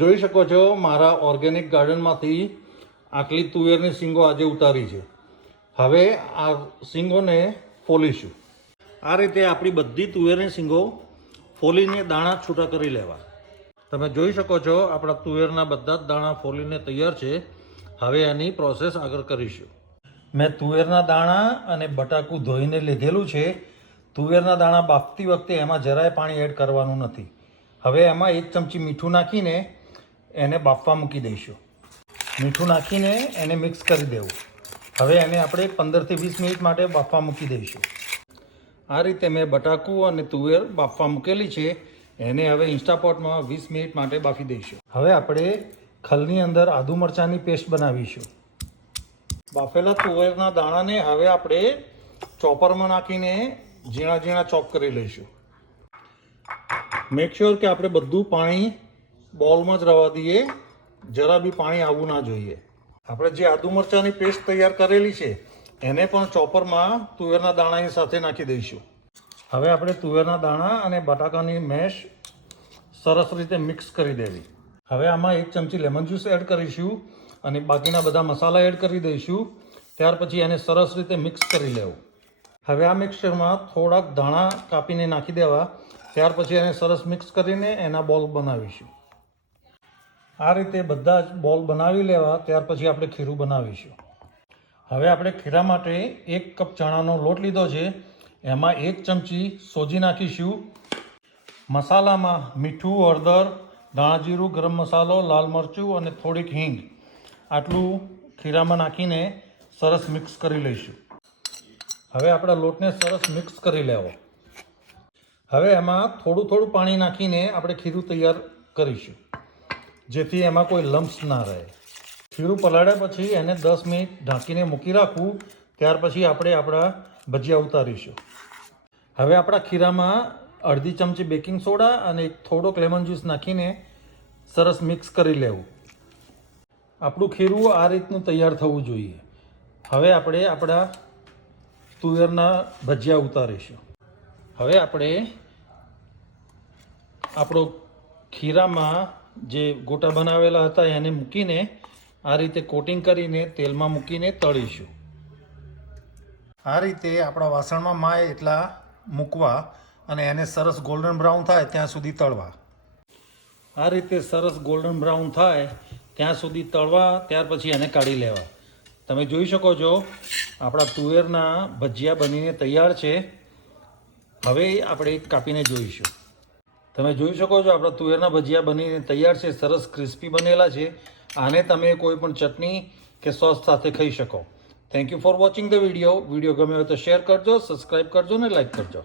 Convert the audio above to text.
જોઈ શકો છો મારા ઓર્ગેનિક ગાર્ડનમાંથી આટલી તુવેરની સિંગો આજે ઉતારી છે. હવે આ સિંગોને ફોલીશું. આ રીતે આપણી બધી તુવેરની સિંગો ફોલીને દાણા છૂટા કરી લેવા. તમે જોઈ શકો છો આપણા તુવેરના બધા જ દાણા ફોલીને તૈયાર છે. હવે એની પ્રોસેસ આગળ કરીશું. મેં તુવેરના દાણા અને બટાકું ધોઈને લીધેલું છે. તુવેરના દાણા બાફતી વખતે એમાં જરાય પાણી એડ કરવાનું નથી. હવે એમાં 1 ચમચી મીઠું નાખીને એને બાફવા મૂકી દઈશું. મીઠું નાખીને એને મિક્સ કરી દેવું. હવે એને આપણે 15 થી 20 મિનિટ માટે બાફવા મૂકી દઈશું. આ રીતે મેં બટાકું અને તુવેર બાફવા મૂકેલી છે. એને હવે ઇન્સ્ટાપોટમાં 20 મિનિટ માટે બાફી દઈશું. હવે આપણે ખલની અંદર આદુ મરચાંની પેસ્ટ બનાવીશું. બાફેલા તુવેરના દાણાને હવે આપણે ચોપરમાં નાખીને ઝીણા ઝીણા ચોપ કરી લઈશું. મેક શ્યોર કે આપણે બધું પાણી બોલમાં જ રહેવા દઈએ. જરા બી પાણી આવવું ના જોઈએ. આપણે જે આદુ મરચાંની પેસ્ટ તૈયાર કરેલી છે એને પણ ચોપરમાં તુવેરના દાણાની સાથે નાખી દઈશું. હવે આપણે તુવેરના દાણા અને બટાકાની મેશ સરસ રીતે મિક્સ કરી દેવી. હવે આમાં 1 ચમચી લેમન જ્યુસ એડ કરીશું અને બાકીના બધા મસાલા એડ કરી દઈશું. ત્યાર પછી એને સરસ રીતે મિક્સ કરી લેવું. હવે આ મિક્સચરમાં થોડાક ધાણા કાપીને નાખી દેવા. ત્યાર પછી એને સરસ મિક્સ કરીને એના બોલ બનાવીશું. આ રીતે બધા જ બોલ બનાવી લેવા. ત્યાર પછી આપણે ખીરું બનાવીશું. હવે આપણે ખીરા માટે 1 કપ ચણાનો લોટ લીધો છે. એમાં 1 ચમચી સોજી નાખીશું. મસાલામાં મીઠું, હળદર, ધાણા જીરું, ગરમ મસાલો, લાલ મરચું અને થોડીક હિંગ આટલું ખીરામાં નાખીને સરસ મિક્સ કરી લઈશું. હવે આપણા લોટને સરસ મિક્સ કરી લેવો. હવે એમાં થોડું પાણી નાખીને આપણે ખીરું તૈયાર કરીશું, જેથી એમાં કોઈ લમ્સ ના રહે. ખીરું પલાળ્યા પછી એને 10 મિનિટ ઢાંકીને મૂકી રાખવું. ત્યાર પછી આપણે આપણા ભજીયા ઉતારીશું. હવે આપણા ખીરામાં અડધી ચમચી બેકિંગ સોડા અને થોડોક લેમન જ્યુસ નાખીને સરસ મિક્સ કરી લેવું. આપણું ખીરું આ રીતનું તૈયાર થવું જોઈએ. હવે આપણે આપણા તુવેરના ભજીયા ઉતારીશું. હવે આપણે આપણો ખીરામાં જે ગોટા બનાવેલા હતા એને મૂકીને આ રીતે કોટિંગ કરીને તેલમાં મૂકીને તળીશું. આ રીતે આપણા વાસણમાં માય એટલા મૂકવા અને એને સરસ ગોલ્ડન બ્રાઉન થાય ત્યાં સુધી તળવા. આ રીતે સરસ ગોલ્ડન બ્રાઉન થાય ત્યાં સુધી તળવા. ત્યાર પછી એને કાઢી લેવા. તમે જોઈ શકો છો આપણા તુવેરના ભજીયા બનીને તૈયાર છે. હવે આપણે કાપીને જોઈશું. તમે જોઈ શકો છો આપણા તુવેરના ભજીયા બનીને તૈયાર છે. સરસ ક્રિસ્પી બનેલા છે. આને તમે કોઈ પણ ચટણી કે સોસ સાથે ખાઈ શકો. Thank you for watching the video. Video ગમ્યો હોય તો શેર કરજો, સબસ્ક્રાઈબ કરજો અને લાઈક કરજો.